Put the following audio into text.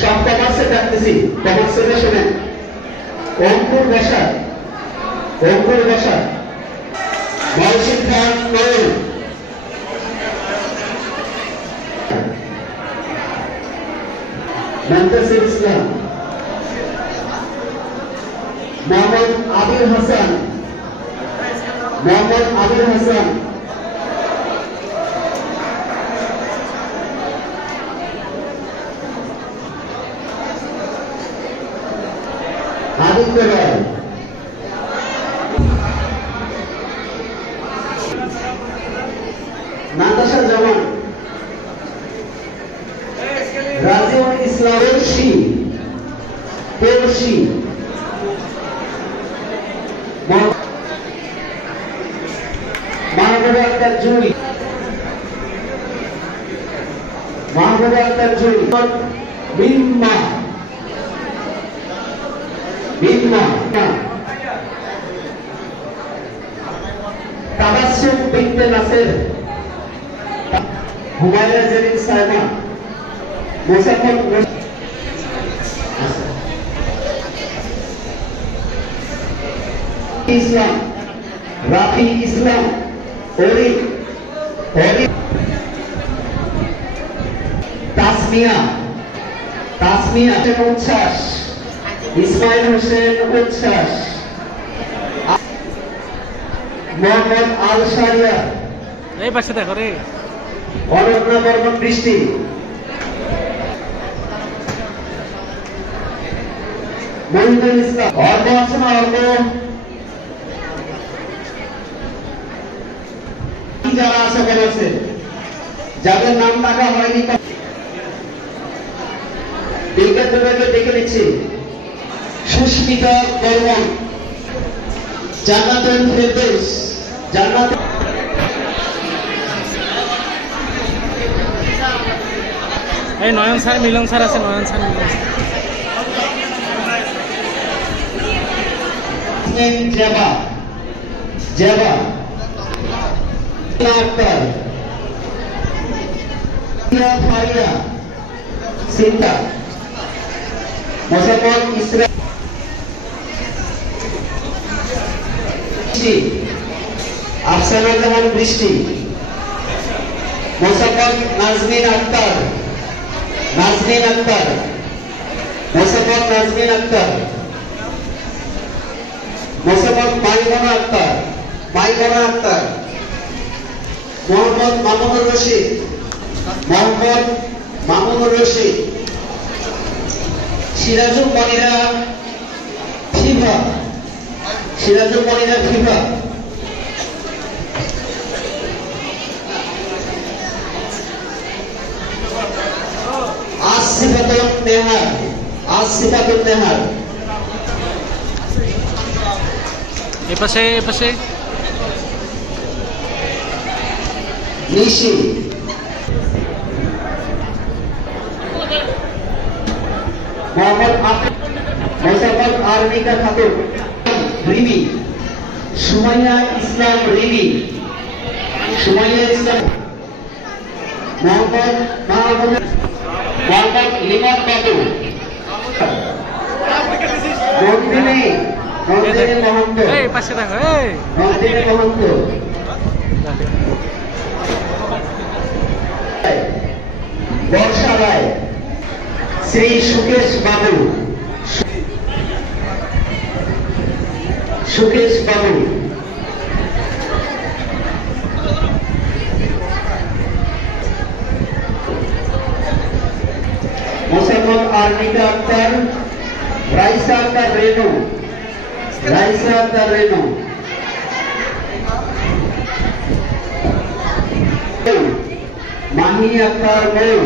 সব কমার্সে ডাকতেছি, কমার্সে শোনেন। অঙ্কুর বসাক, অঙ্কুর বসাক, মহসিন খান নয়ন, মুনতাসির ইসলাম, মোহাম্মদ আবির হাসান, মোহাম্মদ আবির হাসান, আদিত্য রায়, নাতাশা জামান, রাজিউল ইসলাম পড়শি, পড়শি, মাহবুবা আক্তার জুই, মাহবুবা আক্তার জুই, মিম্মা, মিম্মা, তাবাসসুম বিনতে নাসির, হুমায়রা জেরিন সাইমা, মুসাফর ইসলাম, রাফি ইসলাম, ওরি, ওরি, তাসমিয়া, তাসমিয়া উচ্ছ্বাস, ইসমাইল হোসেন উচ্ছ্বাস, মোহাম্মদ আল শারিয়া, এই পাশে দেখো রে, অনন্যা বর্মন বৃষ্টি, মহিদুল ইসলাম, অর্ঘ আছে না? অর্ঘ যারা আছে বলেছে, যাদের নাম টাকা হয়নি বিজ্ঞান বিভাগে ডেকে নিচ্ছি। সুস্মিতা বর্মন, জান্নাতুল ফেরদৌস, জান্নাত, এই নয়ন স্যার, মিলন স্যার আছে, নয়ন স্যার, মিলন স্যার, জেবা, জেবা আক্তার, ফারিয়া, সিনতা, মোসাম্মদ ইসরা, আফসানা জাহান বৃষ্টি, মোসাম্মদ নাজমিন আক্তার, নাজমিন আক্তার, মোসাম্মদ নাজমিন আক্তার, মোসাম্মদ মাইমুনা আক্তার, মাইমুনা আক্তার, মোহাম্মদ মামুনুর রশিদ, মোহাম্মদ মামুনুর রশিদ, সিরাজুল মনিরা ফিভা, সিরাজুল মনিরা ফিভা, আসিফাতুন নেহার, আসিফাতুন নেহার, এপাশে, এপাশে নিশি, মোহাম্মদ মোসাম্মদ আরমিকা খাতুন, রিমি, সুমাইয়া ইসলাম রিমি, সুমাইয়া ইসলাম, মোহাম্মদ মাহমুদ, মোহাম্মদ লিমান বাবু, নন্দিনী, নন্দিনী মহন্ত, এই পাশে দেখো, এই নন্দিনী মহন্ত, বর্ষা রায়, শ্রী সুকেশ বাবু, সুকেশ বাবু, মোসাম্মদ আরমিকা আক্তার, রাইসা আক্তার রেনু, রাইসা আক্তার রেনু, মাহি আক্তার মৌ,